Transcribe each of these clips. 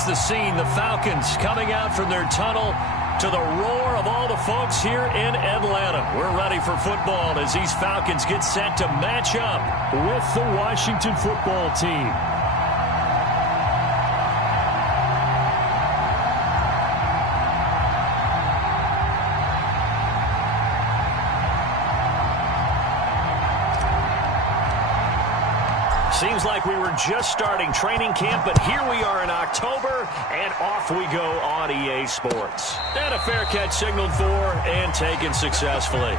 is the scene. The Falcons coming out from their tunnel to the roar of all the folks here in Atlanta. We're ready for football as these Falcons get set to match up with the Washington football team. Seems like we were just starting training camp, but here we are in October, and off we go on EA Sports. And a fair catch signaled for and taken successfully.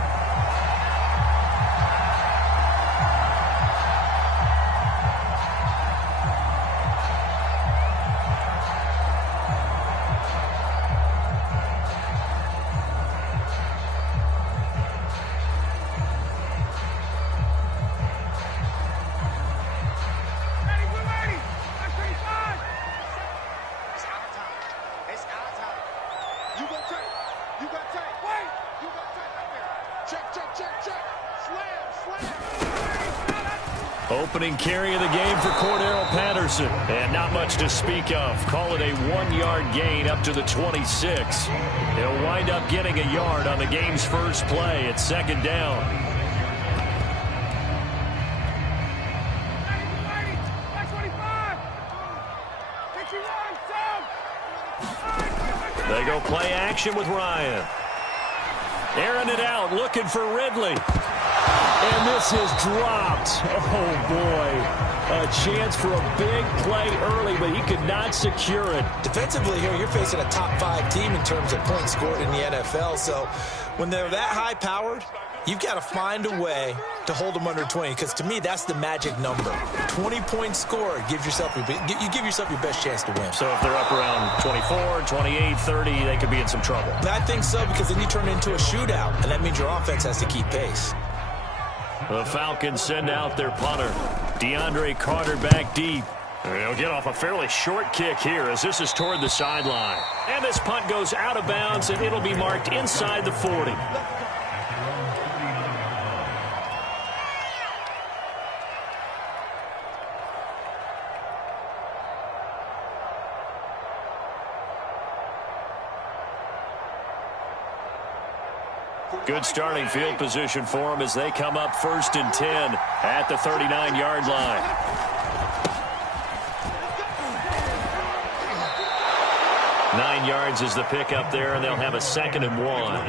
Opening carry of the game for Cordero Patterson. And not much to speak of. Call it a 1-yard gain up to the 26. He'll wind up getting a yard on the game's first play at second down. They go play action with Ryan. Airing it out, looking for Ridley. And this is dropped. Oh, boy. A chance for a big play early, but he could not secure it. Defensively here, you're facing a top-5 team in terms of points scored in the NFL. So when they're that high-powered, you've got to find a way to hold them under 20, because to me, that's the magic number. 20 points scored, you give yourself your best chance to win. So if they're up around 24, 28, 30, they could be in some trouble. I think so, because then you turn it into a shootout, and that means your offense has to keep pace. The Falcons send out their punter. DeAndre Carter back deep. They'll get off a fairly short kick here as this is toward the sideline. And this punt goes out of bounds, and it'll be marked inside the 40. Good starting field position for them as they come up 1st and 10 at the 39-yard line. Nine yards is the pickup there, and they'll have a 2nd and 1.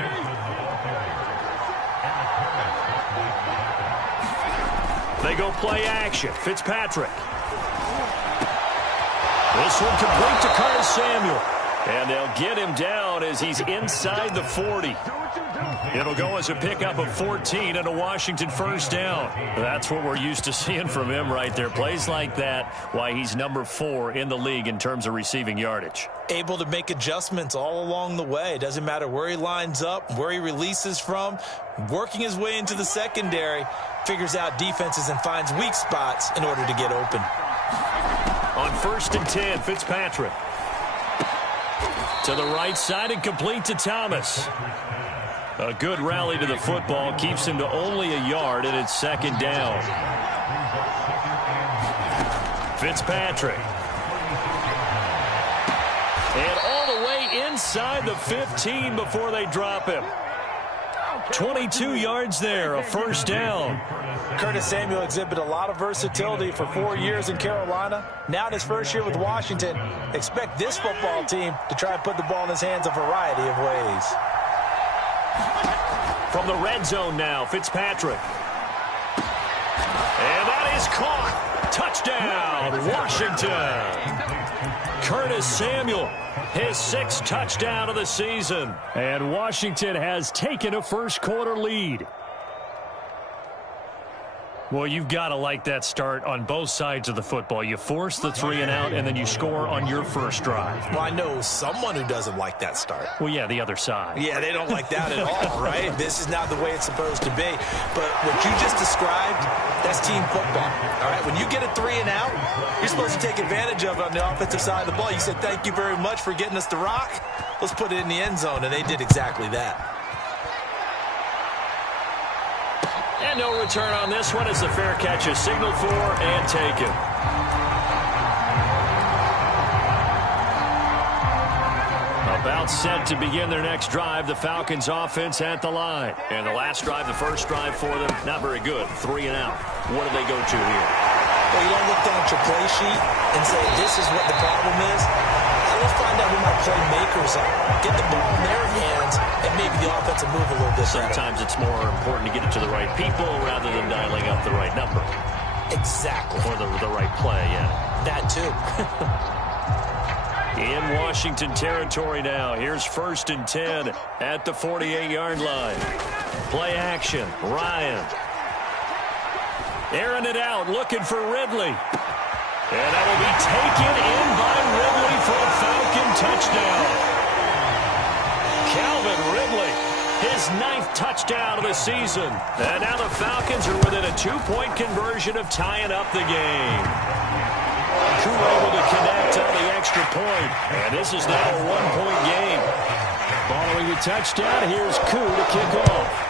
They go play action. Fitzpatrick. This one complete to Curtis Samuel. And they'll get him down as he's inside the 40. It'll go as a pickup of 14 and a Washington first down. That's what we're used to seeing from him right there. Plays like that, why he's number 4 in the league in terms of receiving yardage. Able to make adjustments all along the way. Doesn't matter where he lines up, where he releases from. Working his way into the secondary, figures out defenses and finds weak spots in order to get open. On 1st and 10, Fitzpatrick. To the right side and complete to Thomas. A good rally to the football keeps him to only a yard, and it's 2nd down. Fitzpatrick. And all the way inside the 15 before they drop him. 22 yards there, a first down. Curtis Samuel exhibited a lot of versatility for 4 years in Carolina. Now in his first year with Washington, expect this football team to try and put the ball in his hands a variety of ways. From the red zone now, Fitzpatrick. And that is caught. Touchdown, Washington. Curtis Samuel, his 6th touchdown of the season. And Washington has taken a first-quarter lead. Well, you've got to like that start on both sides of the football. You force the 3 and out, and then you score on your first drive. Well, I know someone who doesn't like that start. Well, yeah, the other side. Yeah, they don't like that at all, right? This is not the way it's supposed to be. But what you just described, that's team football, all right? When you get a 3 and out, you're supposed to take advantage of it on the offensive side of the ball. You said, thank you very much for getting us the rock. Let's put it in the end zone, and they did exactly that. And no return on this one as the fair catch is signaled for and taken. About set to begin their next drive. The Falcons offense at the line. And the last drive, the first drive for them, not very good. 3 and out. What do they go to here? Well, you don't look down at your play sheet and say, this is what the problem is. Let's find out who my playmakers are. Get the ball in their hands, and maybe the offense will move a little bit better. Sometimes it's more important to get it to the right people rather than dialing up the right number. Exactly. Or the right play, yeah. That too. In Washington territory now. Here's 1st and 10 at the 48-yard line. Play action. Ryan. Airing it out, looking for Ridley. And that will be taken in by Ridley for a Falcon touchdown. Calvin Ridley, his 9th touchdown of the season. And now the Falcons are within a 2-point conversion of tying up the game. Koo able to connect on the extra point. And this is now a 1-point game. Following the touchdown, here's Koo to kick off.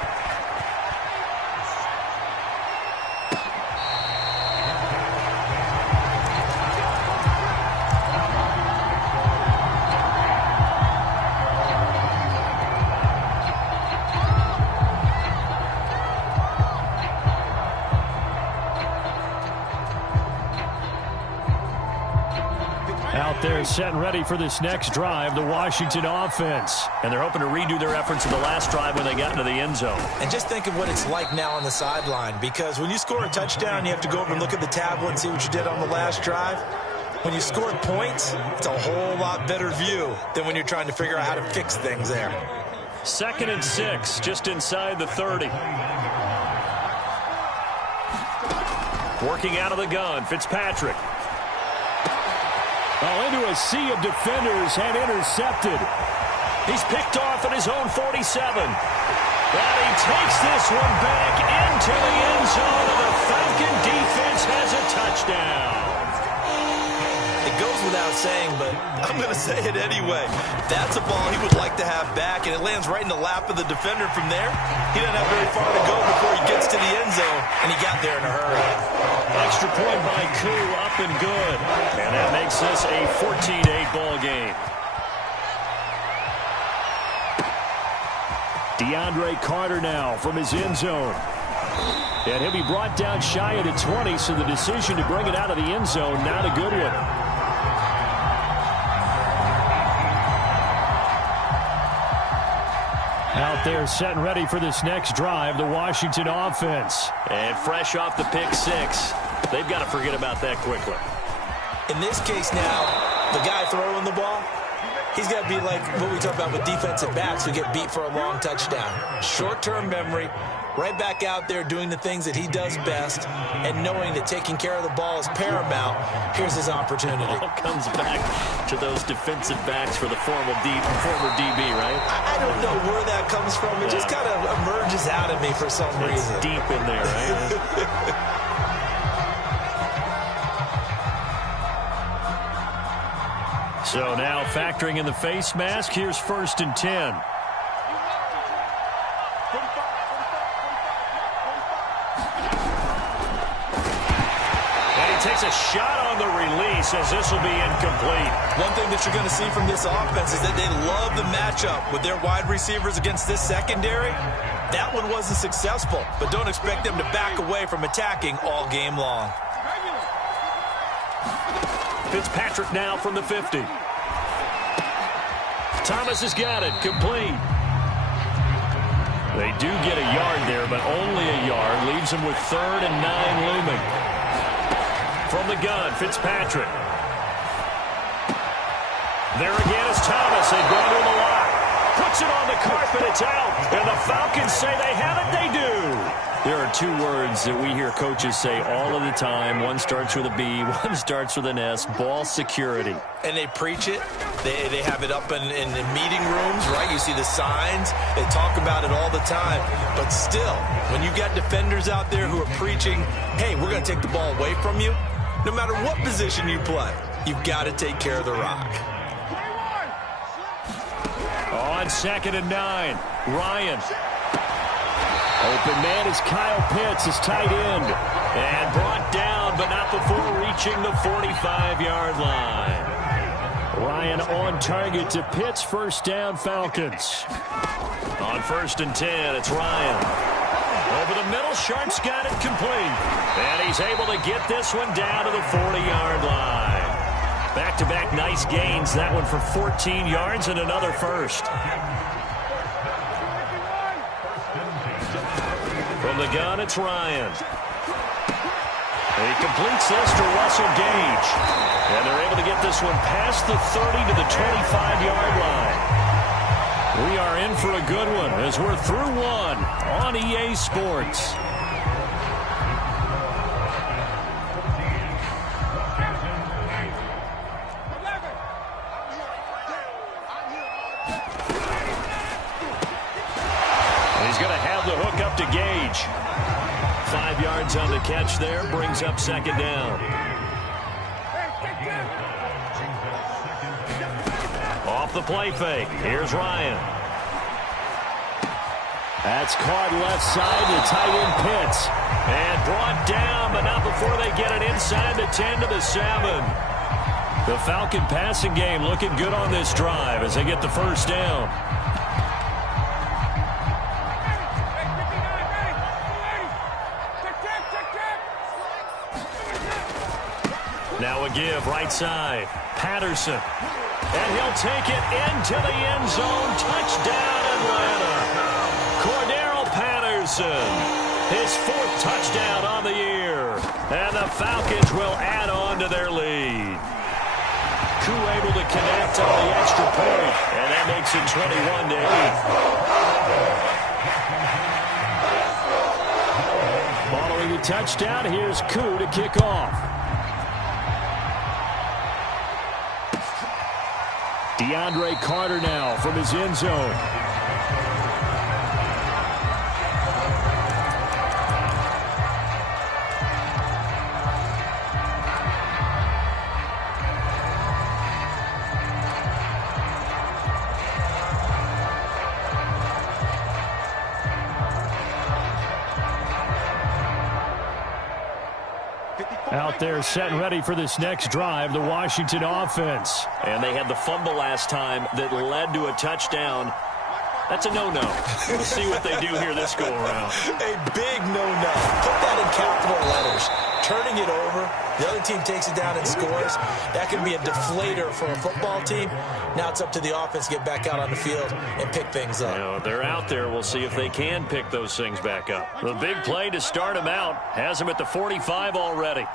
They're set and ready for this next drive, the Washington offense. And they're hoping to redo their efforts in the last drive when they got into the end zone. And just think of what it's like now on the sideline, because when you score a touchdown, you have to go over and look at the tablet and see what you did on the last drive. When you score points, it's a whole lot better view than when you're trying to figure out how to fix things there. 2nd and 6, just inside the 30. Working out of the gun, Fitzpatrick. Oh, into a sea of defenders and intercepted. He's picked off at his own 47. And he takes this one back into the end zone, and the Falcon defense has a touchdown. It goes without saying, but I'm going to say it anyway. That's a ball he would like to have back, and it lands right in the lap of the defender from there. He doesn't have very far to go before he gets to the end zone, and he got there in a hurry. Extra point by Koo, up and good. And that makes this a 14-8 ball game. DeAndre Carter now from his end zone. And he'll be brought down shy of the 20, so the decision to bring it out of the end zone, not a good one. Out there set and ready for this next drive, the Washington offense. And fresh off the pick 6, they've got to forget about that quickly. In this case now, the guy throwing the ball, he's got to be like what we talk about with defensive backs who get beat for a long touchdown. Short-term memory, right back out there doing the things that he does best, and knowing that taking care of the ball is paramount. Here's his opportunity. It all comes back to those defensive backs for the former DB, right? I don't know where that comes from. It just kind of emerges out of me for some reason. It's deep in there, right? So now factoring in the face mask, here's 1st and 10. Takes a shot on the release as this will be incomplete. One thing that you're going to see from this offense is that they love the matchup with their wide receivers against this secondary. That one wasn't successful, but don't expect them to back away from attacking all game long. Fitzpatrick now from the 50. Thomas has got it, complete. They do get a yard there, but only a yard. Leaves them with 3rd and 9 looming. From the gun, Fitzpatrick. There again is Thomas. They go to the lock. Puts it on the carpet. It's out. And the Falcons say they have it. They do. There are 2 words that we hear coaches say all of the time. One starts with a B. One starts with an S. Ball security. And they preach it. They have it up in meeting rooms, right? You see the signs. They talk about it all the time. But still, when you got defenders out there who are preaching, hey, we're going to take the ball away from you, no matter what position you play, you've got to take care of the rock. On 2nd and 9, Ryan. Open man is Kyle Pitts, his tight end. And brought down, but not before reaching the 45-yard line. Ryan man on target to Pitt's first down Falcons. On 1st and 10, it's Ryan. Over the middle, Sharp's got it complete. And he's able to get this one down to the 40-yard line. Back-to-back nice gains. That one for 14 yards and another first. From the gun, it's Ryan. He completes this to Russell Gage. And they're able to get this one past the 30 to the 25-yard line. We are in for a good one as we're through one on EA Sports. He's going to have the hook up to Gage. 5 yards on the catch there, brings up 2nd down. Off the play fake, here's Ryan. That's caught left side to tight end Pitts. And brought down, but not before they get it inside the 10 to the 7. The Falcon passing game looking good on this drive as they get the first down. Now a give, right side. Patterson. And he'll take it into the end zone. Touchdown, Atlanta. Cordero Patterson. His 4th touchdown on the year. And the Falcons will add on to their lead. Koo able to connect on the extra point. And that makes it 21-8. Following the touchdown, here's Koo to kick off. DeAndre Carter now from his end zone. Out there set and ready for this next drive, the Washington offense. And they had the fumble last time that led to a touchdown. That's a no-no. We'll see what they do here this go-around. A big no-no. Put that in capital letters. Turning it over, the other team takes it down and scores. That can be a deflator for a football team. Now it's up to the offense to get back out on the field and pick things up. You know, they're out there. We'll see if they can pick those things back up. The big play to start them out has them at the 45 already.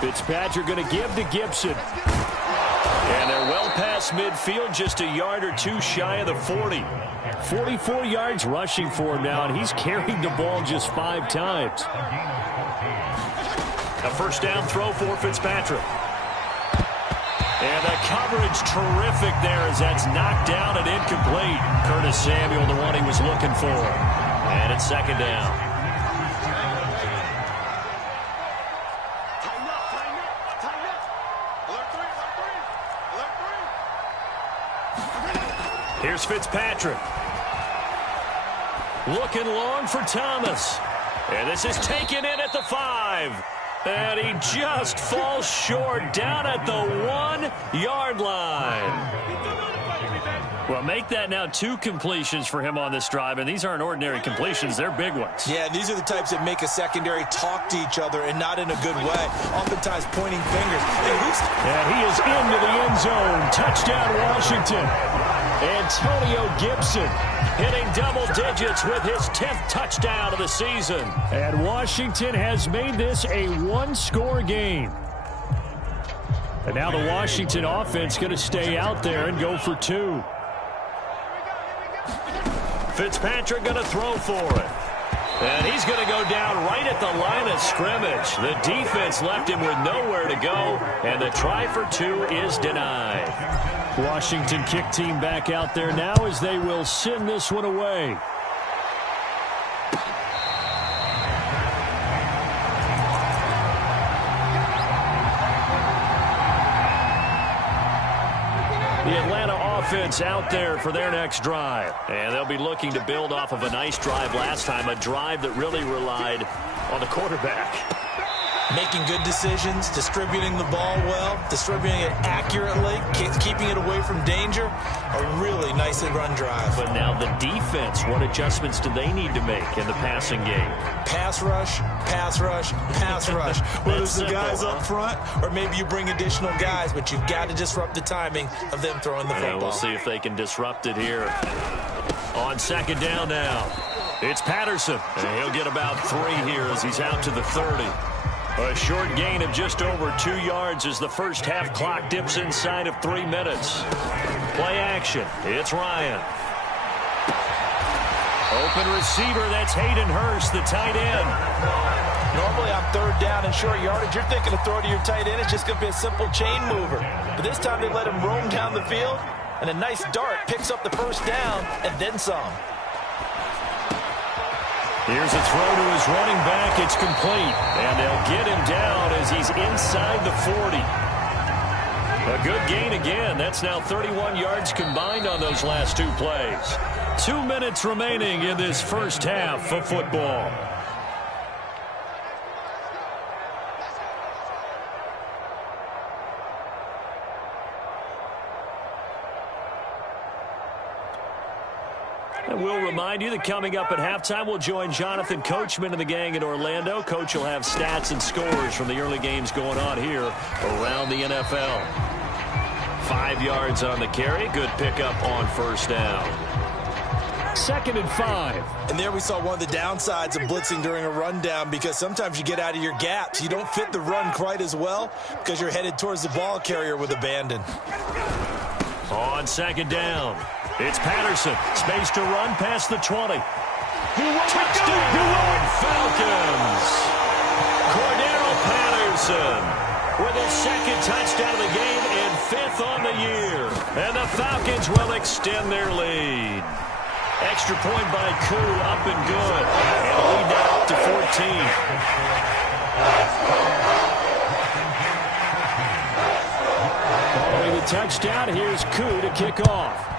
Fitzpatrick going to give to Gibson. And they're well past midfield, just a yard or two shy of the 40. 44 yards rushing for him now, and he's carried the ball just 5 times. A first down throw for Fitzpatrick. And the coverage terrific there as that's knocked down and incomplete. Curtis Samuel, the one he was looking for. And it's 2nd down. Here's Fitzpatrick. Looking long for Thomas. And this is taken in at the 5. And he just falls short down at the 1-yard line. Well, make that now 2 completions for him on this drive, and these aren't ordinary completions. They're big ones. Yeah, these are the types that make a secondary talk to each other and not in a good way, oftentimes pointing fingers. And he is into the end zone. Touchdown, Washington. Antonio Gibson hitting double digits with his 10th touchdown of the season. And Washington has made this a 1-score game. And now the Washington offense going to stay out there and go for 2. Fitzpatrick going to throw for it. And he's going to go down right at the line of scrimmage. The defense left him with nowhere to go, and the try for 2 is denied. Washington kick team back out there now as they will send this one away. The Atlanta offense out there for their next drive. And they'll be looking to build off of a nice drive last time, a drive that really relied on the quarterback. making good decisions, distributing the ball well, distributing it accurately, keeping it away from danger. A really nicely run drive. But now the defense, what adjustments do they need to make in the passing game? Pass rush, pass rush, pass rush. Whether it's the guys up front or maybe you bring additional guys, but you've got to disrupt the timing of them throwing the football. We'll see if they can disrupt it here. On second down now, it's Patterson. And he'll get about 3 here as he's out to the 30. A short gain of just over 2 yards as the first half clock dips inside of 3 minutes. Play action. It's Ryan. Open receiver. That's Hayden Hurst, the tight end. Normally on third down and short yardage, you're thinking to throw to your tight end. It's just going to be a simple chain mover. But this time they let him roam down the field, and a nice dart picks up the first down and then some. Here's a throw to his running back. It's complete. And they'll get him down as he's inside the 40. A good gain again. That's now 31 yards combined on those last 2 plays. 2 minutes remaining in this first half of football. And we'll remind you that coming up at halftime, we'll join Jonathan Coachman and the gang in Orlando. Coach will have stats and scores from the early games going on here around the NFL. 5 yards on the carry. Good pickup on first down. 2nd and 5. And there we saw one of the downsides of blitzing during a rundown, because sometimes you get out of your gaps. You don't fit the run quite as well because you're headed towards the ball carrier with abandon. On second down, it's Patterson. Space to run past the 20. Touchdown, Falcons. Cordero Patterson with his 2nd touchdown of the game and 5th on the year. And the Falcons will extend their lead. Extra point by Koo, up and good. And a lead now up to 14. Following the touchdown, here's Koo to kick off.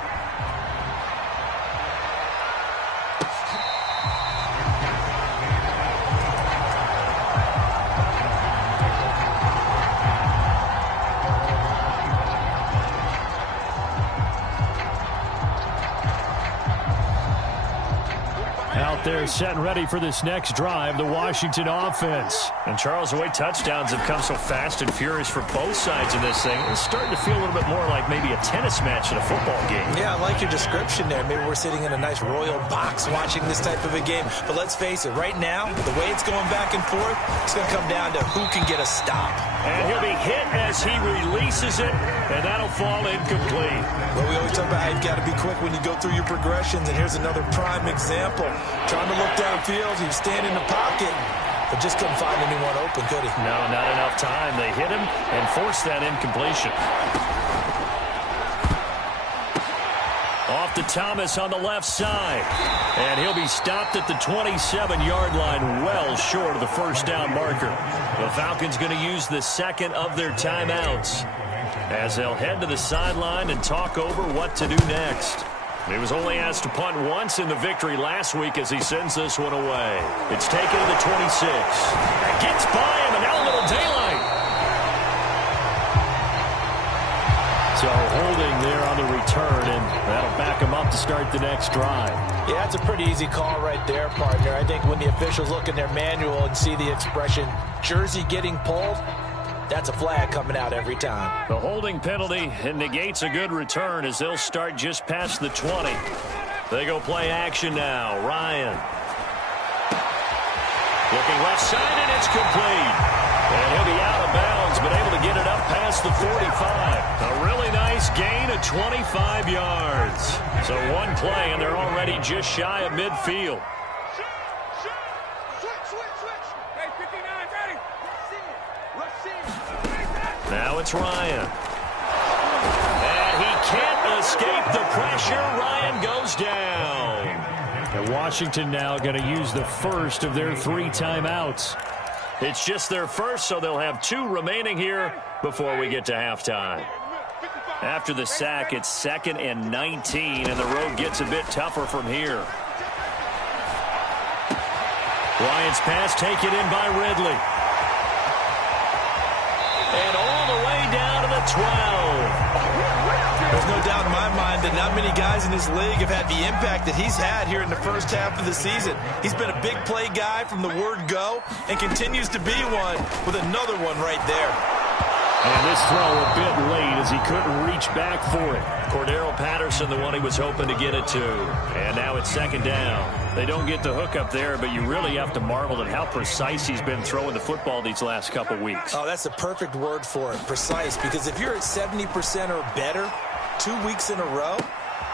They're set and ready for this next drive, the Washington offense. And Charles, the way touchdowns have come so fast and furious for both sides of this thing, it's starting to feel a little bit more like maybe a tennis match in a football game. Yeah, I like your description there. Maybe we're sitting in a nice royal box watching this type of a game. But let's face it, right now, the way it's going back and forth, it's going to come down to who can get a stop. And he'll be hit as he releases it, and that'll fall incomplete. Well, we always talk about how you've got to be quick when you go through your progressions, and here's another prime example. Trying to look downfield, he was standing in the pocket, but just couldn't find anyone open, could he? No, not enough time. They hit him and forced that incompletion. Off to Thomas on the left side. And he'll be stopped at the 27-yard line, well short of the first down marker. The Falcons going to use the 2nd of their timeouts as they'll head to the sideline and talk over what to do next. He was only asked to punt once in the victory last week as he sends this one away. It's taken to the 26. It gets by him, and now a little daylight. So holding there on the return, and that'll back him up to start the next drive. Yeah, that's a pretty easy call right there, partner. I think when the officials look in their manual and see the expression, jersey getting pulled, that's a flag coming out every time. The holding penalty negates a good return as they'll start just past the 20. They go play action now. Ryan. Looking left side, and it's complete. And he'll be out of bounds, but able to get it up past the 45. A really nice gain of 25 yards. So one play, and they're already just shy of midfield. Now it's Ryan. And he can't escape the pressure. Ryan goes down. And Washington now going to use the first of their 3 timeouts. It's just their first, so they'll have 2 remaining here before we get to halftime. After the sack, it's 2nd and 19, and the road gets a bit tougher from here. Ryan's pass taken in by Ridley. There's no doubt in my mind that not many guys in this league have had the impact that he's had here in the first half of the season. He's been a big play guy from the word go and continues to be one with another one right there. And this throw a bit late as he couldn't reach back for it. Cordero Patterson, the one he was hoping to get it to. And now it's second down. They don't get the hook up there, but you really have to marvel at how precise he's been throwing the football these last couple weeks. Oh, that's a perfect word for it, precise, because if you're at 70% or better 2 weeks in a row,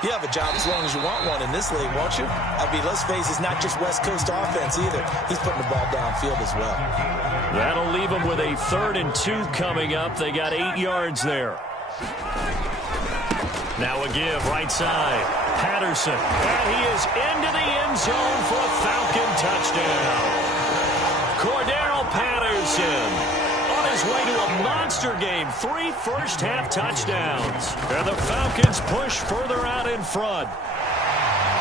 you have a job as long as you want one in this league, won't you? I mean, let's face it, it's not just West Coast offense either. He's putting the ball downfield as well. That'll leave them with a 3rd and 2 coming up. They got 8 yards there. Now a give, right side. Patterson. And he is into the end zone for a Falcon touchdown. Cordero Patterson on his way to a monster game. 3 first-half touchdowns. And the Falcons push further out in front.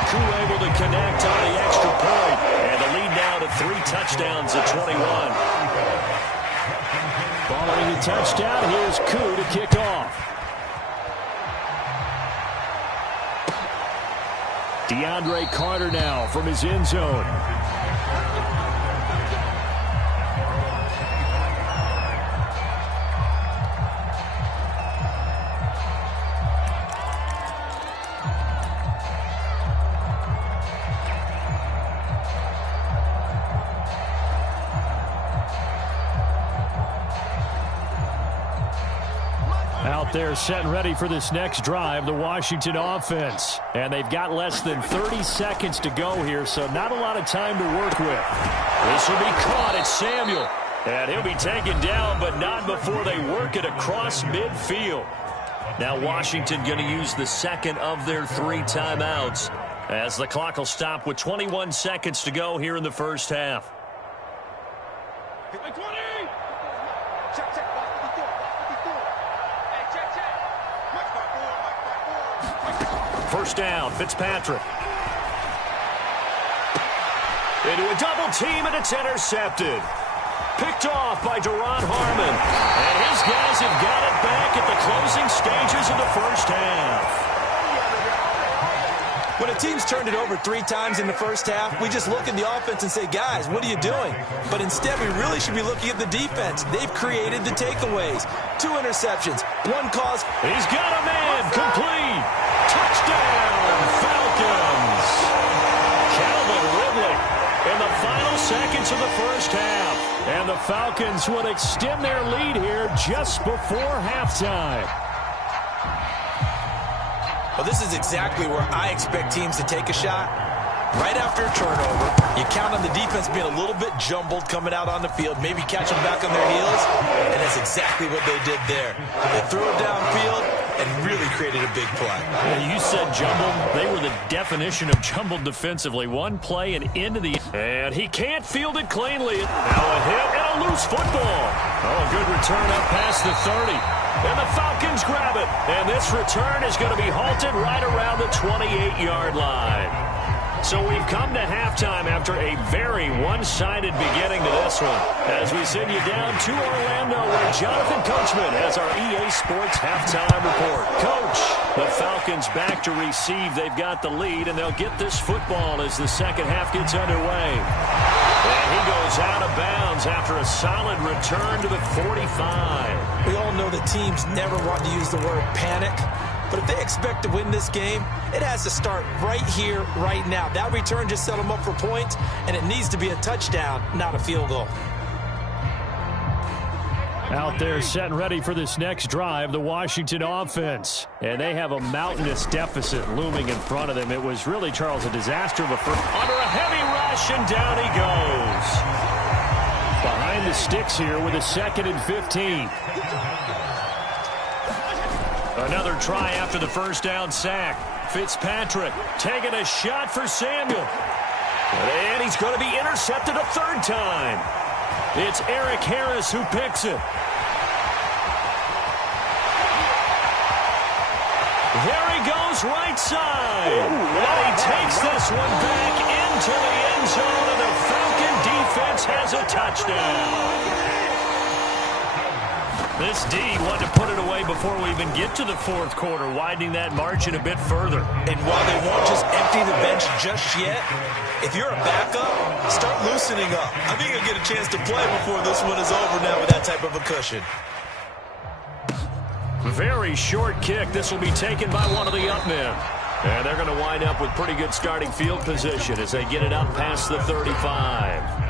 Koo able to connect on the extra point. And the lead now to 3 touchdowns at 21. Following the touchdown, here's Koo to kick off. DeAndre Carter now from his end zone. Out there set and ready for this next drive, the Washington offense. And they've got less than 30 seconds to go here, so not a lot of time to work with. This will be caught at Samuel. And he'll be taken down, but not before they work it across midfield. Now Washington going to use the second of their 3 timeouts as the clock will stop with 21 seconds to go here in the first half. First down, Fitzpatrick. Into a double team, and it's intercepted. Picked off by Deron Harmon. And his guys have got it back at the closing stages of the first half. When a team's turned it over 3 times in the first half, we just look at the offense and say, guys, what are you doing? But instead, we really should be looking at the defense. They've created the takeaways. 2 interceptions, 1 cause. He's got a man, complete. Touchdown, Falcons. Calvin Ridley in the final seconds of the first half. And the Falcons would extend their lead here just before halftime. Well, this is exactly where I expect teams to take a shot. Right after a turnover, you count on the defense being a little bit jumbled coming out on the field, maybe catch them back on their heels, and that's exactly what they did there. They threw it downfield and really created a big play. Yeah, you said jumbled. They were the definition of jumbled defensively. One play and into the... And he can't field it cleanly. Now a hit and a loose football. Oh, good return up past the 30. And the Falcons grab it. And this return is going to be halted right around the 28-yard line. So we've come to halftime after a very one-sided beginning to this one. As we send you down to Orlando where Jonathan Coachman has our EA Sports halftime report. Coach, the Falcons back to receive. They've got the lead, and they'll get this football as the second half gets underway. And he goes out of bounds after a solid return to the 45. We all know that teams never want to use the word panic. But if they expect to win this game, it has to start right here, right now. That return just set them up for points, and it needs to be a touchdown, not a field goal. Out there set and ready for this next drive, the Washington offense. And they have a mountainous deficit looming in front of them. It was really, Charles, a disaster of a first. Under a heavy rush, and down he goes. Behind the sticks here with a 2nd and 15. Another try after the first down sack. Fitzpatrick taking a shot for Samuel. And he's going to be intercepted a 3rd time. It's Eric Harris who picks it. There he goes right side. And he takes this one back into the end zone, and the Falcon defense has a touchdown. This D wanted to put it away before we even get to the fourth quarter, widening that margin a bit further. And while they won't just empty the bench just yet, if you're a backup, start loosening up. I think you'll get a chance to play before this one is over now with that type of a cushion. Very short kick. This will be taken by one of the up men. And they're going to wind up with pretty good starting field position as they get it up past the 35.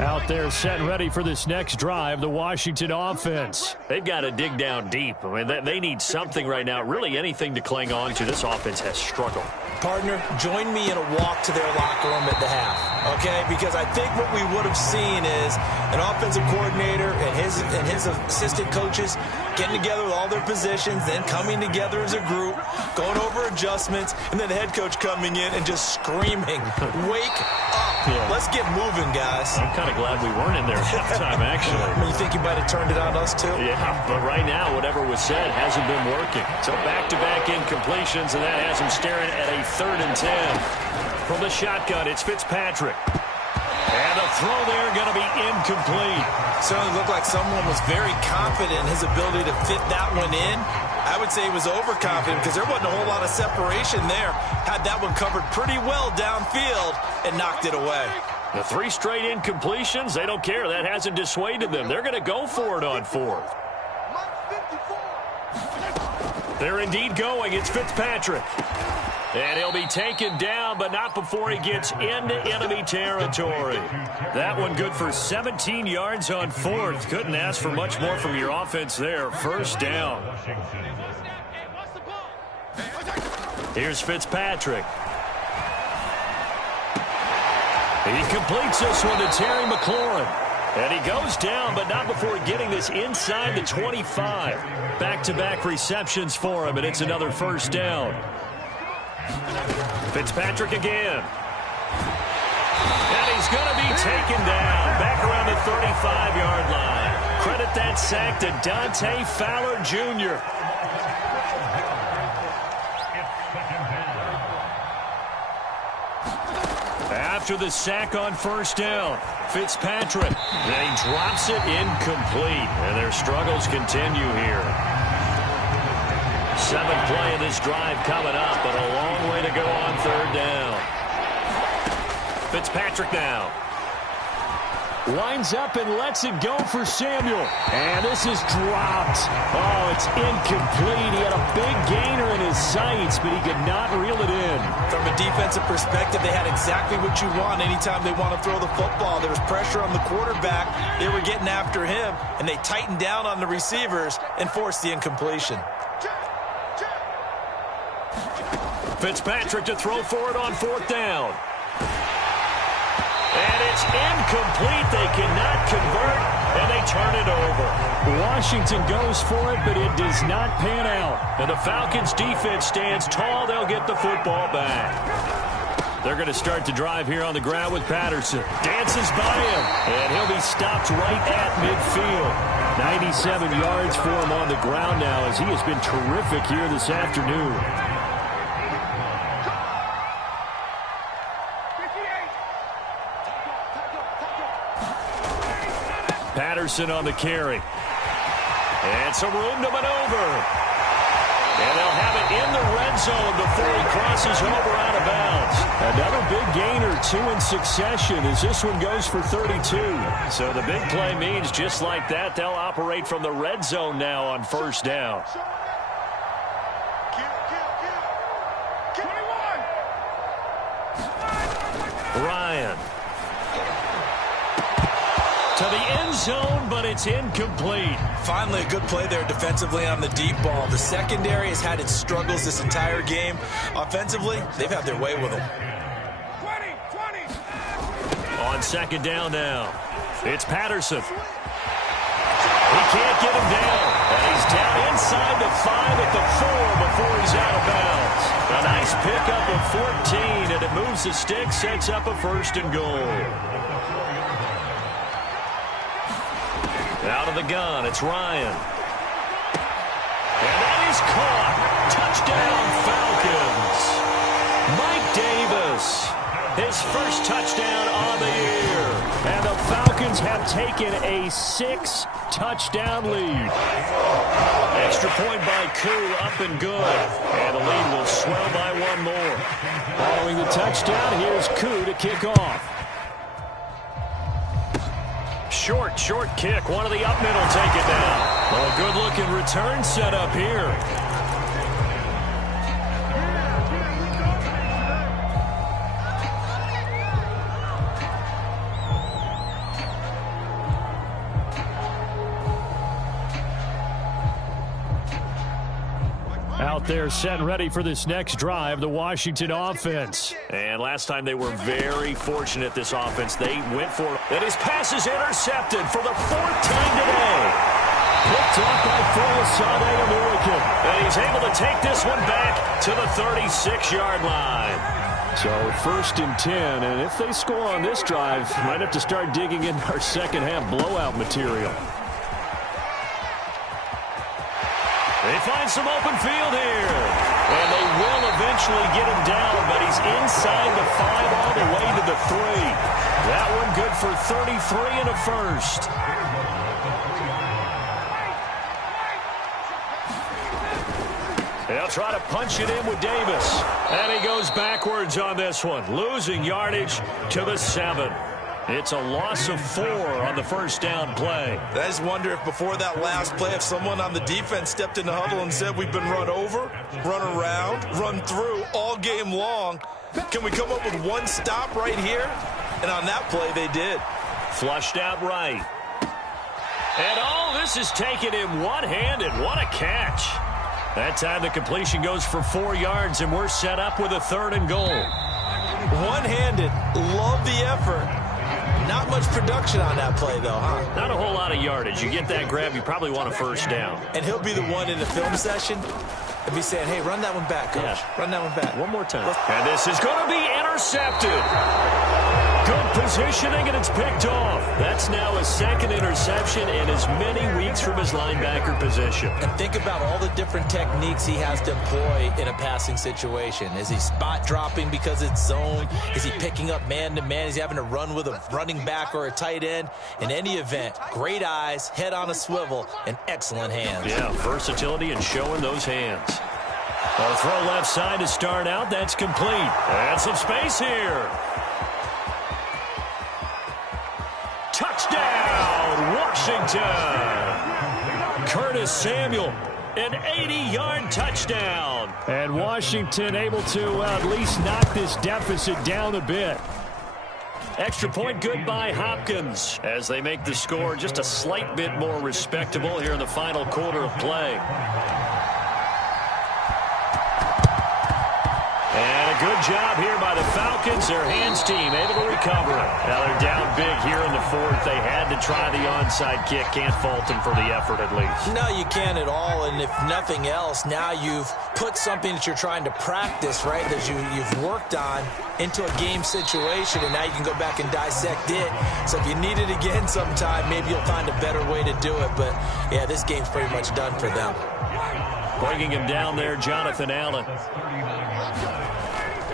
Out there set and ready for this next drive, the Washington offense. They've got to dig down deep. I mean, they need something right now, really anything to cling on to. This offense has struggled. Partner, join me in a walk to their locker room at the half, okay? Because I think what we would have seen is an offensive coordinator and his assistant coaches getting together with all their positions, then coming together as a group, going over adjustments, and then the head coach coming in and just screaming, "Wake up. Yeah. Let's get moving, guys." I'm kind of glad we weren't in there at halftime, actually. I mean, you think you might have turned it on us, too? Yeah, but right now, whatever was said hasn't been working. So back-to-back incompletions, and that has him staring at a 3rd and 10. From the shotgun, it's Fitzpatrick. And the throw there going to be incomplete. Certainly looked like someone was very confident in his ability to fit that one in. I would say he was overconfident because there wasn't a whole lot of separation there. Had that one covered pretty well downfield and knocked it away. The 3 straight incompletions, they don't care. That hasn't dissuaded them. They're going to go for it on 4th. They're indeed going. It's Fitzpatrick. And he'll be taken down, but not before he gets into enemy territory. That one good for 17 yards on 4th. Couldn't ask for much more from your offense there. 1st down. Here's Fitzpatrick. He completes this one to Terry McLaurin. And he goes down, but not before getting this inside the 25. Back-to-back receptions for him, and it's another 1st down. Fitzpatrick again. And he's going to be taken down back around the 35-yard line. Credit that sack to Dante Fowler Jr. After the sack on 1st down, Fitzpatrick. And he drops it incomplete. And their struggles continue here. 7th play of this drive coming up, but a long way to go on 3rd down. Fitzpatrick now. Winds up and lets it go for Samuel. And this is dropped. Oh, it's incomplete. He had a big gainer in his sights, but he could not reel it in. From a defensive perspective, they had exactly what you want anytime they want to throw the football. There was pressure on the quarterback. They were getting after him, and they tightened down on the receivers and forced the incompletion. Fitzpatrick to throw for it on 4th down. And it's incomplete. They cannot convert, and they turn it over. Washington goes for it, but it does not pan out. And the Falcons' defense stands tall. They'll get the football back. They're going to start the drive here on the ground with Patterson. Dances by him, and he'll be stopped right at midfield. 97 yards for him on the ground now as he has been terrific here this afternoon. Patterson on the carry. And some room to maneuver. And they'll have it in the red zone before he crosses over out of bounds. Another big gainer, 2 in succession as this one goes for 32. So the big play means just like that, they'll operate from the red zone now on 1st down. Ryan. To the end zone, but it's incomplete. Finally, a good play there defensively on the deep ball. The secondary has had its struggles this entire game. Offensively, they've had their way with them. 20. On 2nd down now, it's Patterson. He can't get him down. And he's down inside the 5 at the 4 before he's out of bounds. A nice pickup of 14, and it moves the stick, sets up a 1st and goal. Out of the gun, it's Ryan. And that is caught. Touchdown, Falcons. Mike Davis. his first touchdown on the year. And the Falcons have taken a 6-touchdown lead. Extra point by Koo, up and good. And the lead will swell by one more. Following the touchdown, here's Koo to kick off. Short kick. One of the up middle take it down. Oh, a good-looking return set up here. Out there set and ready for this next drive, the Washington offense. And last time they were very fortunate, this offense. They went for it. And his pass is intercepted for the 4th time today. Picked off by Folasade American. And he's able to take this one back to the 36-yard line. So 1st and 10, and if they score on this drive, might have to start digging in our second-half blowout material. They find some open field here. And they will eventually get him down, but he's inside the 5 all the way to the 3. That one good for 33 and a first. They'll try to punch it in with Davis. And he goes backwards on this one, losing yardage to the 7. It's a loss of 4 on the first down play. I just wonder if before that last play, if someone on the defense stepped in the huddle and said, we've been run over, run around, run through all game long. Can we come up with one stop right here? And on that play, they did. Flushed out right. And all this is taken in one-handed. What a catch. That time the completion goes for 4 yards, and we're set up with a 3rd and goal. One-handed. Love the effort. Not much production on that play, though, huh? Not a whole lot of yardage. You get that grab, you probably want a first down. And he'll be the one in the film session and be saying, hey, run that one back, coach. Yeah. Run that one back. One more time. And this is going to be intercepted. Good positioning, and it's picked off. That's now his 2nd interception in as many weeks from his linebacker position. And think about all the different techniques he has to employ in a passing situation. Is he spot dropping because it's zone? Is he picking up man-to-man? Is he having to run with a running back or a tight end? In any event, great eyes, head on a swivel, and excellent hands. Yeah, versatility and showing those hands. A throw left side to start out. That's complete. And some space here. Touchdown, Washington. Curtis Samuel, an 80-yard touchdown. And Washington able to at least knock this deficit down a bit. Extra point good by Hopkins as they make the score just a slight bit more respectable here in the final quarter of play. And a good job here by the Falcons. Their hands team able to recover it. Now they're down big here in the 4th. They had to try the onside kick. Can't fault them for the effort at least. No, you can't at all. And if nothing else, now you've put something that you're trying to practice, right, that you've worked on into a game situation, and now you can go back and dissect it. So if you need it again sometime, maybe you'll find a better way to do it. But, yeah, this game's pretty much done for them. Bringing him down there, Jonathan Allen.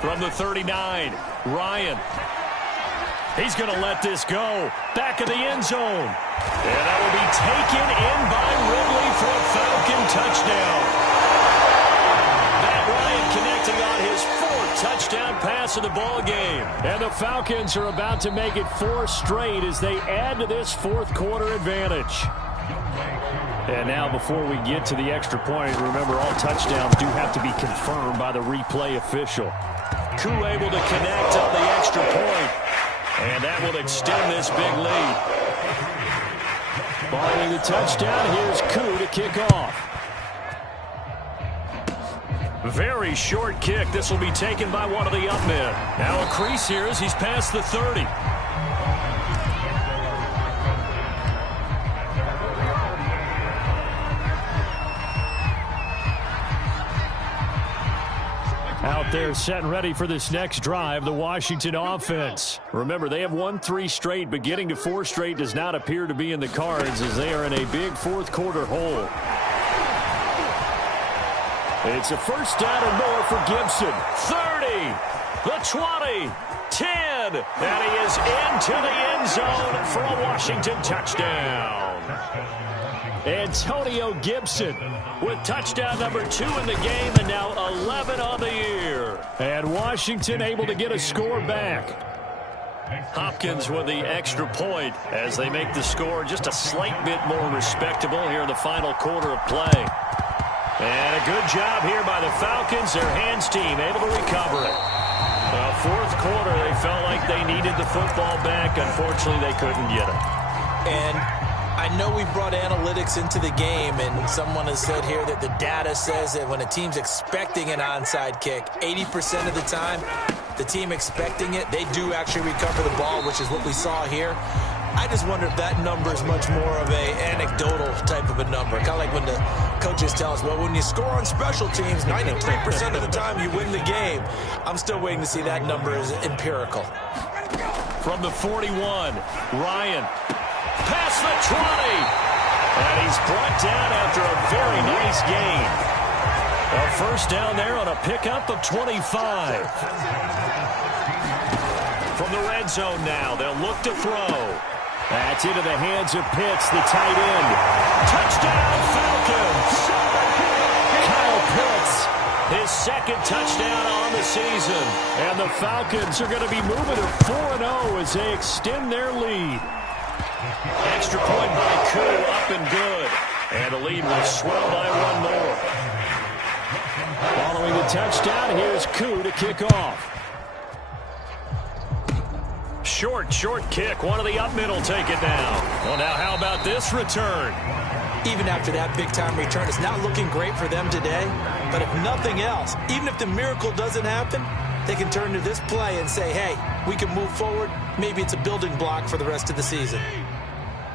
From the 39, Ryan. He's going to let this go. Back of the end zone. And that will be taken in by Ridley for a Falcon touchdown. Matt Ryan connecting on his 4th touchdown pass of the ball game. And the Falcons are about to make it 4 straight as they add to this 4th quarter advantage. And now before we get to the extra point, remember all touchdowns do have to be confirmed by the replay official. Koo able to connect on the extra point. And that will extend this big lead. Following the touchdown, here's Koo to kick off. Very short kick. This will be taken by one of the up men. Now a crease here as he's past the 30. Out there set and ready for this next drive, the Washington offense. Remember, they have won 3 straight, but getting to 4 straight does not appear to be in the cards as they are in a big 4th quarter hole. It's a first down or more for Gibson. 30. The 20, 10, and he is into the end zone for a Washington touchdown. Antonio Gibson with touchdown number 2 in the game and now 11 on the year. And Washington able to get a score back. Hopkins with the extra point as they make the score just a slight bit more respectable here in the final quarter of play. And a good job here by the Falcons. Their hands team able to recover it. Fourth quarter, they felt like they needed the football back. Unfortunately, they couldn't get it. And I know we brought analytics into the game, and someone has said here that the data says that when a team's expecting an onside kick, 80% of the time, the team expecting it, they do actually recover the ball, which is what we saw here. I just wonder if that number is much more of a anecdotal type of a number. Kind of like when the coaches tell us, well, when you score on special teams, 93% of the time you win the game. I'm still waiting to see that number as empirical. From the 41, Ryan. Past the 20. And he's brought down after a very nice gain. A first down there on a pickup of 25. From the red zone now, they'll look to throw. That's into the hands of Pitts, the tight end. Touchdown, Falcons! Kyle Pitts, his second touchdown on the season. And the Falcons are going to be moving to 4-0 as they extend their lead. Extra point by Koo, up and good. And the lead will swell by one more. Following the touchdown, here's Koo to kick off. Short kick. One of the up middle take it down. Well, now how about this return? Even after that big-time return, it's not looking great for them today. But if nothing else, even if the miracle doesn't happen, they can turn to this play and say, hey, we can move forward. Maybe it's a building block for the rest of the season.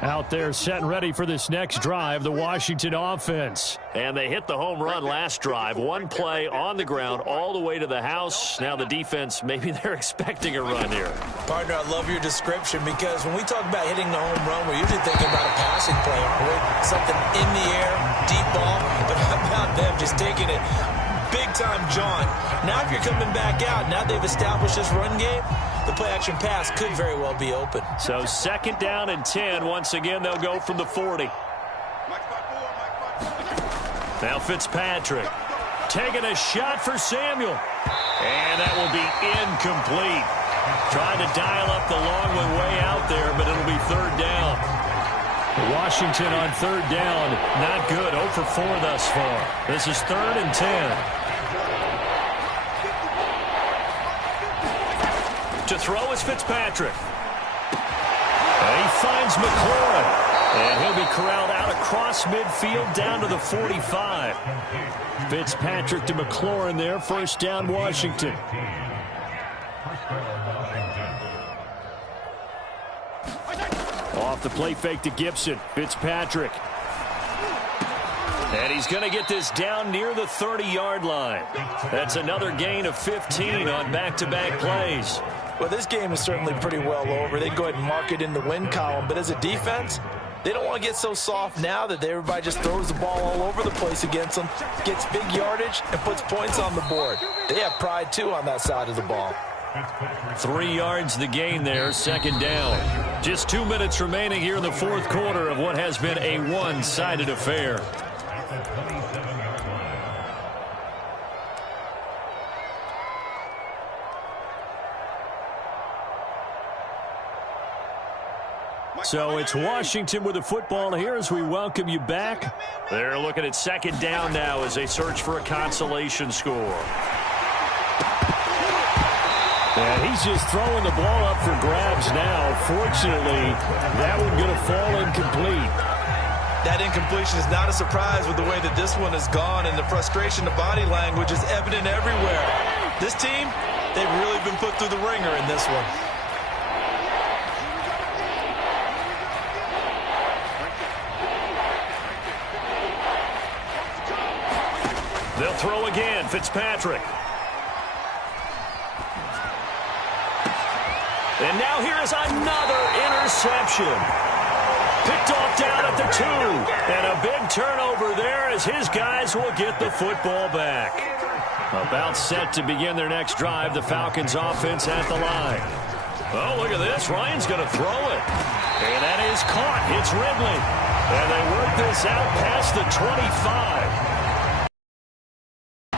Out there set and ready for this next drive, the Washington offense. And they hit the home run last drive. One play on the ground all the way to the house. Now the defense, maybe they're expecting a run here. Partner, I love your description because when we talk about hitting the home run, we're usually thinking about a passing play, aren't we? Something in the air, deep ball. But how about them just taking it big-time jaunt? Now if you're coming back out, now they've established this run game, the play-action pass could very well be open. So second down and 10. Once again, they'll go from the 40. Now Fitzpatrick taking a shot for Samuel. And that will be incomplete. Trying to dial up the long one way out there, but it'll be third down. Washington on third down. Not good. 0 for 4 thus far. This is third and 10. To throw is Fitzpatrick. And he finds McLaurin. And he'll be corralled out across midfield down to the 45. Fitzpatrick to McLaurin there. First down, Washington. Off the play fake to Gibson. Fitzpatrick. And he's going to get this down near the 30-yard line. That's another gain of 15 on back-to-back plays. Well, this game is certainly pretty well over. They'd go ahead and mark it in the win column. But as a defense, they don't want to get so soft now that everybody just throws the ball all over the place against them, gets big yardage, and puts points on the board. They have pride, too, on that side of the ball. 3 yards the gain there, second down. Just 2 minutes remaining here in the fourth quarter of what has been a one-sided affair. So it's Washington with the football here as we welcome you back. They're looking at second down now as they search for a consolation score. And he's just throwing the ball up for grabs now. Fortunately, that one going to fall incomplete. That incompletion is not a surprise with the way that this one has gone, and the frustration, the body language is evident everywhere. This team, they've really been put through the ringer in this one. They'll throw again, Fitzpatrick. And now here is another interception. Picked off down at the 2. And a big turnover there as his guys will get the football back. About set to begin their next drive, the Falcons offense at the line. Oh, look at this. Ryan's going to throw it. And that is caught. It's Ridley. And they work this out past the 25.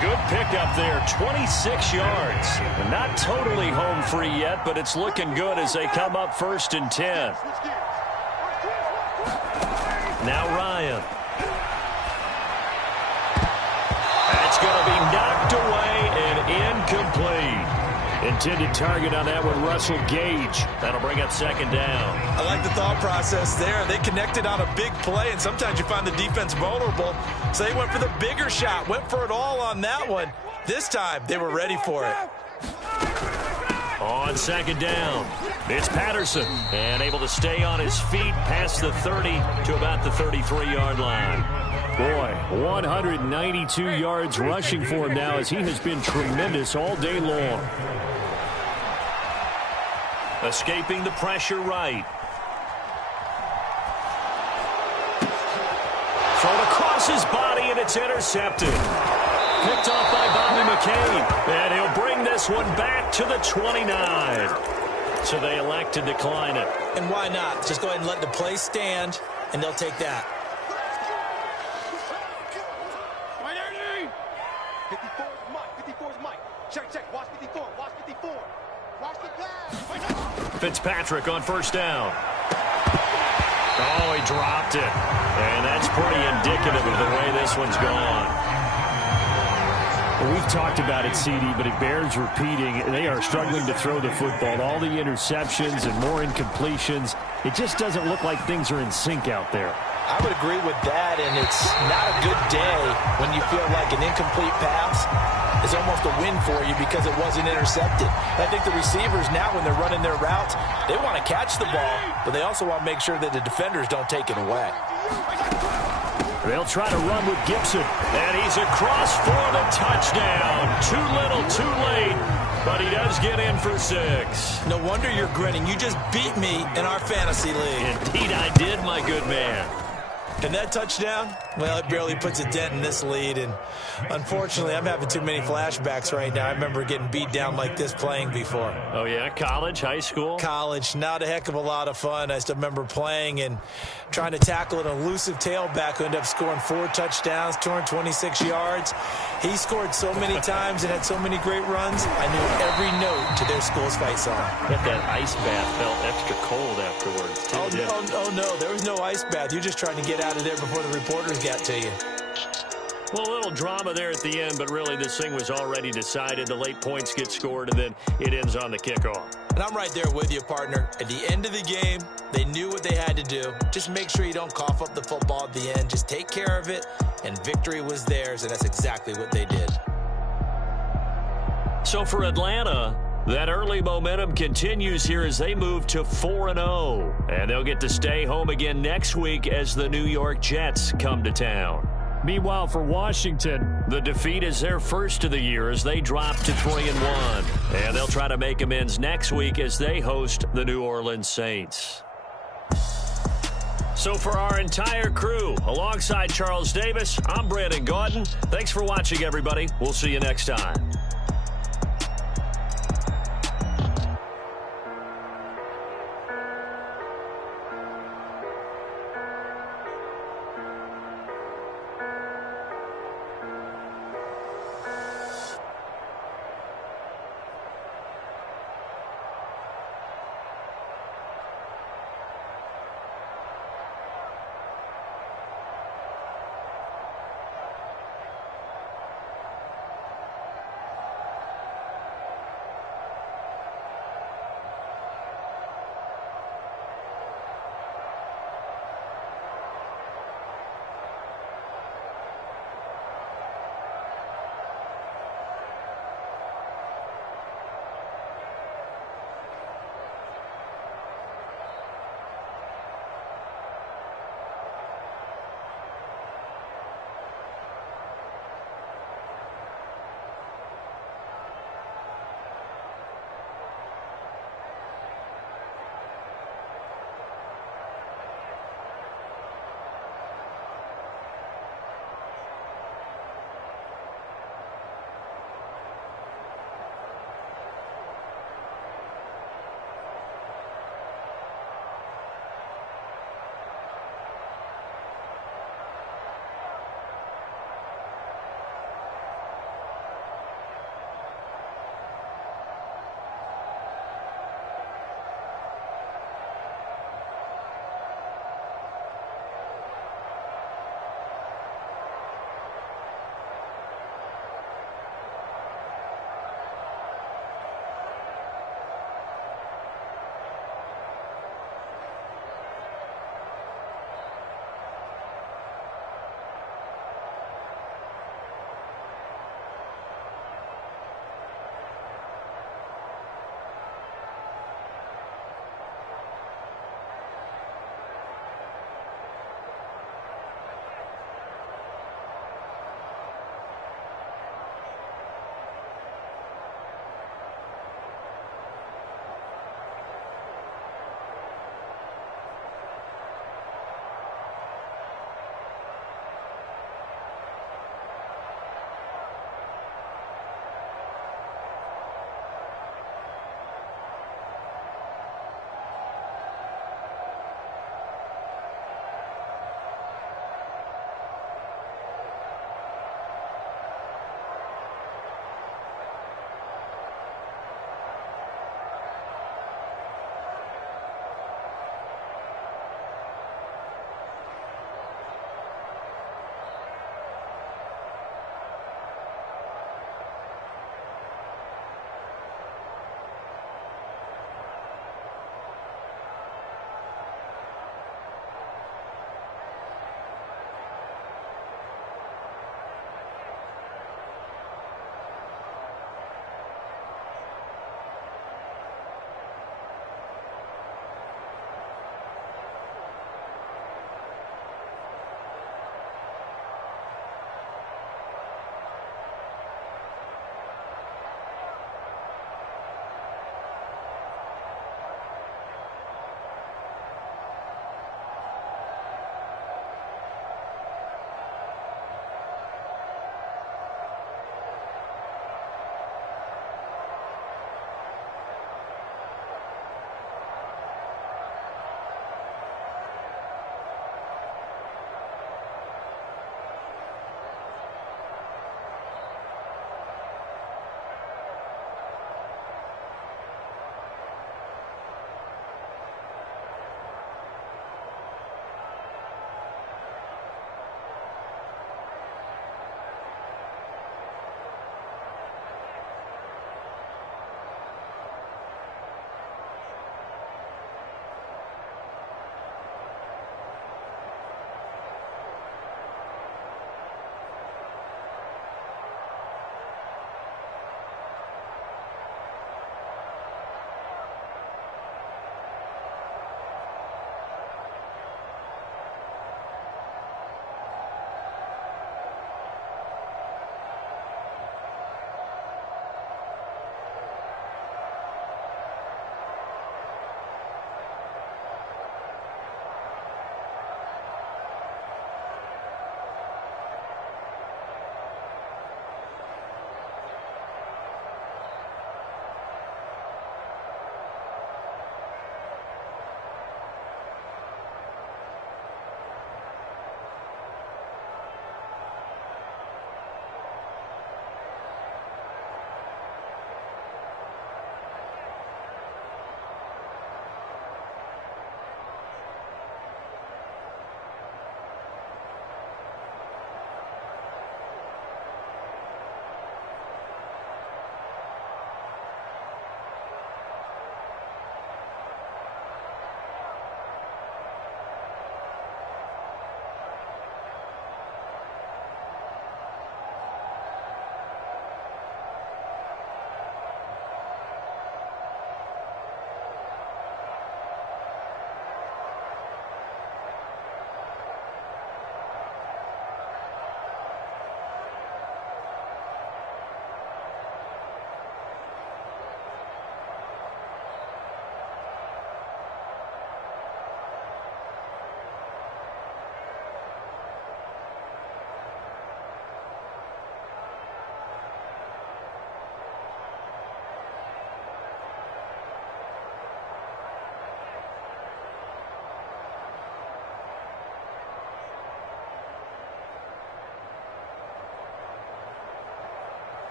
Good pickup there, 26 yards. Not totally home free yet, but it's looking good as they come up 1st and 10. Now Ryan. That's going to be knocked away and incomplete. Intended target on that one, Russell Gage. That'll bring up 2nd down. I like the thought process there. They connected on a big play, and sometimes you find the defense vulnerable. So they went for the bigger shot, went for it all on that one. This time, they were ready for it. On 2nd down, it's Patterson. And able to stay on his feet past the 30 to about the 33-yard line. Boy, 192 yards rushing for him now as he has been tremendous all day long. Escaping the pressure right. Thrown across his body, and it's intercepted. Picked off by Bobby McCain. And he'll bring this one back to the 29. So they elect to decline it. And why not? Just go ahead and let the play stand, and they'll take that. 54's Mike. Check. Watch 54. Watch 54. Watch the pass. Fitzpatrick on 1st down. Oh, he dropped it. And that's pretty indicative of the way this one's gone. Well, we've talked about it, CD, but it bears repeating. They are struggling to throw the football. All the interceptions and more incompletions. It just doesn't look like things are in sync out there. I would agree with that, and it's not a good day when you feel like an incomplete pass is almost a win for you because it wasn't intercepted. I think the receivers now, when they're running their routes, they want to catch the ball, but they also want to make sure that the defenders don't take it away. They'll try to run with Gibson, and he's across for the touchdown. Too little, too late, but he does get in for 6. No wonder you're grinning. You just beat me in our fantasy league. Indeed I did, my good man. And that touchdown, well, it barely puts a dent in this lead. And unfortunately, I'm having too many flashbacks right now. I remember getting beat down like this playing before. Oh, yeah? College, high school? College. Not a heck of a lot of fun. I still remember playing and trying to tackle an elusive tailback who ended up scoring 4 touchdowns, 226 yards. He scored so many times and had so many great runs, I knew every note to their school's fight song. Bet that ice bath felt extra cold afterwards. Oh, no, there was no ice bath. You're just trying to get out of there before the reporters got to you. Well, a little drama there at the end, but really this thing was already decided. The late points get scored, and then it ends on the kickoff. And I'm right there with you, partner. At the end of the game, they knew what they had to do. Just make sure you don't cough up the football at the end. Just take care of it, and victory was theirs, and that's exactly what they did. So for Atlanta, that early momentum continues here as they move to 4-0. And they'll get to stay home again next week as the New York Jets come to town. Meanwhile, for Washington, the defeat is their first of the year as they drop to 3-1. And they'll try to make amends next week as they host the New Orleans Saints. So for our entire crew, alongside Charles Davis, I'm Brandon Gaudin. Thanks for watching, everybody. We'll see you next time.